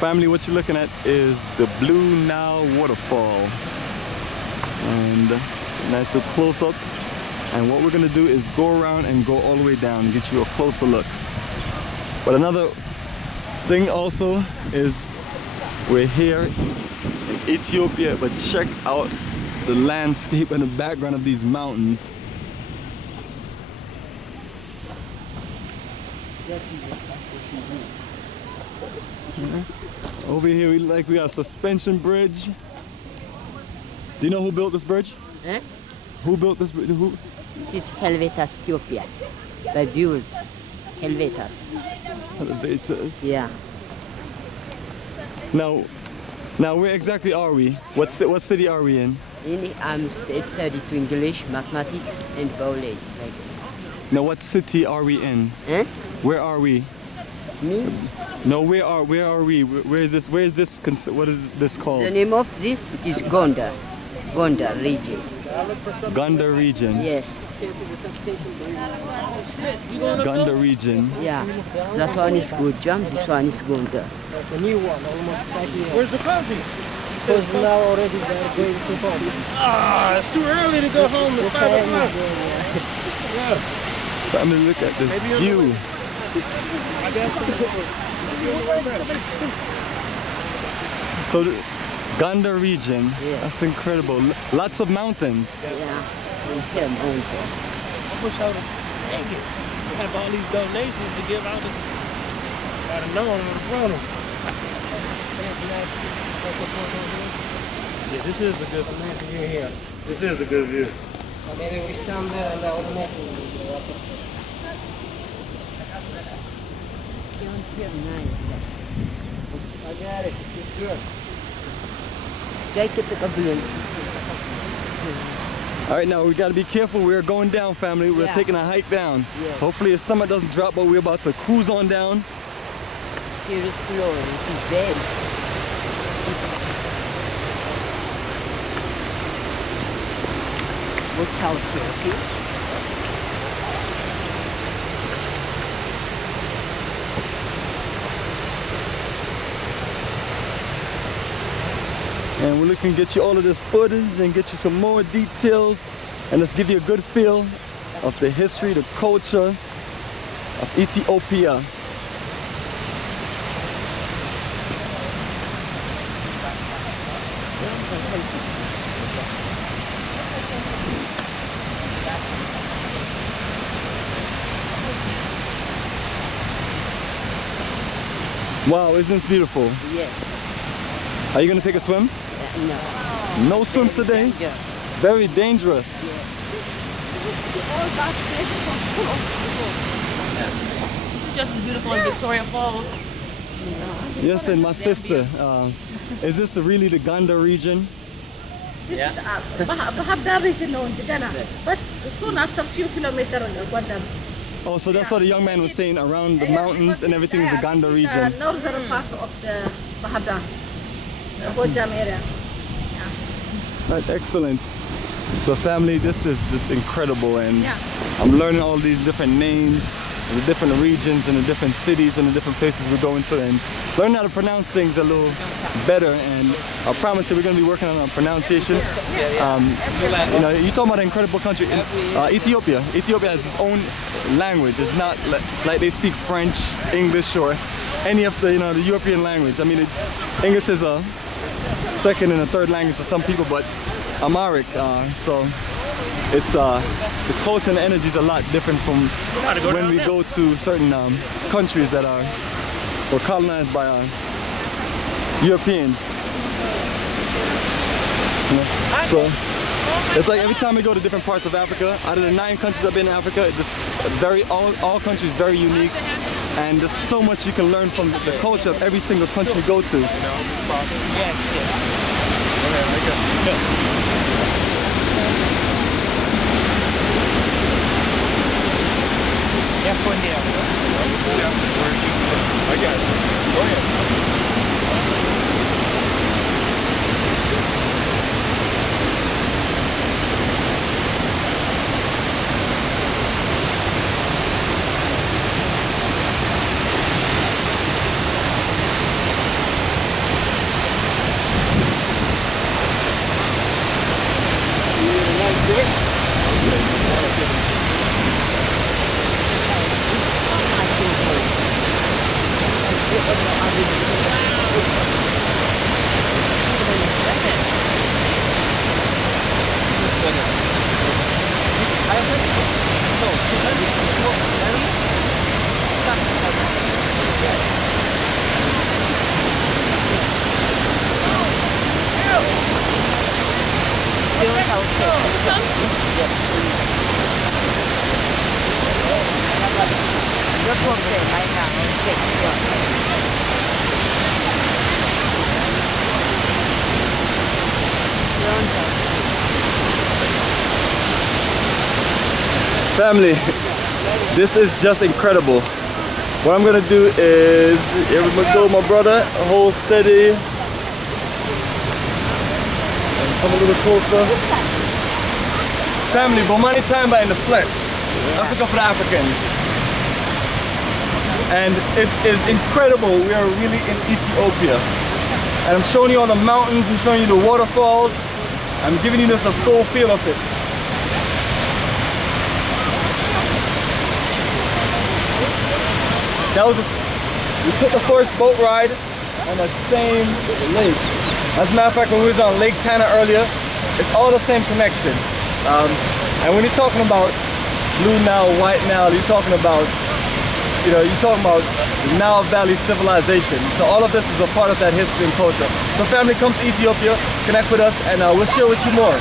Family, what you're looking at is the Blue Nile Waterfall. And nice little close up. And what we're gonna do is go around and go all the way down and get you a closer look. But another thing also is we're here in Ethiopia, but check out the landscape and the background of these mountains. That is a suspension bridge. Over here we got a suspension bridge. Do you know who built this bridge? Eh? Who built this bridge? Who? It is Helvetas, Ethiopia. They built Helvetas. Elevators. Yeah. Now where exactly are we? What city are we in? I'm studying English, mathematics, and biology. Like that. Now what city are we in? Eh? Where are we? Me? No, where are we? What is this called? The name of this, it is Gondar. Gondar region. Gondar region. Yes. Gondar region. Yeah. That one is Gojam, this one is Gondar. That's a new one, almost 5 years. Where's the coffee? Because now already they're going to home. Ah, it's too early to go home. It's 5 o'clock. Yeah. I'm gonna look at this view. So the Gondar region, Yeah. that's incredible. Lots of mountains. Yeah. Yeah, mountain. I wish I would have, dang it, we have all these donations to give out. I'd have known I would have brought them. Yeah, this is a good view here. This is a good view. Maybe we stand there and I will make it. Nice. I got it. It's good. Take it to Kabul. All right, now we gotta be careful. We're going down, family. We're Yeah. taking a hike down. Yes. Hopefully the stomach doesn't drop, but we're about to cruise on down. Here is slow, it is very. Watch out here, okay? And we're looking to get you all of this footage and get you some more details and let's give you a good feel of the history, the culture of Ethiopia. Wow, isn't this beautiful? Yes. Are you gonna take a swim? No. No swim today? Dangerous. Very dangerous. Yes. This is just as beautiful as Victoria Falls. Yes, and my sister, is this really the Gondar region? This is Bahadar region, no, but soon after a few kilometers on the Gondar. Oh, so that's what the young man was saying, around the mountains and everything is the Gondar region. The northern part of the Bahadar, the Gojam area. Right, excellent. So family, this is just incredible, and Yeah. I'm learning all these different names, and the different regions and the different cities and the different places we're going to, and learn how to pronounce things a little better. And I promise you we're going to be working on our pronunciation. You know, you talking about an incredible country. Ethiopia. Ethiopia has its own language. It's not like they speak French, English, or any of the the European language. I mean, English is a second and a third language for some people, but Amharic. So it's the culture and the energy is a lot different from when we go to certain countries that were colonized by Europeans. You know? So it's like every time we go to different parts of Africa, out of the 9 countries I've been in Africa, all countries very unique, and there's so much you can learn from the culture of every single country you go to. I got it. Go ahead. Family, this is just incredible. What I'm gonna do is, here we go, my brother, hold steady. And come a little closer. Family, Bomani Tamba in the flesh. Africa for the Africans. And it is incredible. We are really in Ethiopia. And I'm showing you all the mountains, I'm showing you the waterfalls. I'm giving you just a full feel of it. That was we took the first boat ride on the same lake. As a matter of fact, when we was on Lake Tana earlier, it's all the same connection. And when you're talking about Blue Nile, White Nile, you're talking about, you're talking about Nile Valley civilization. So all of this is a part of that history and culture. So family, come to Ethiopia, connect with us, and we'll share with you more.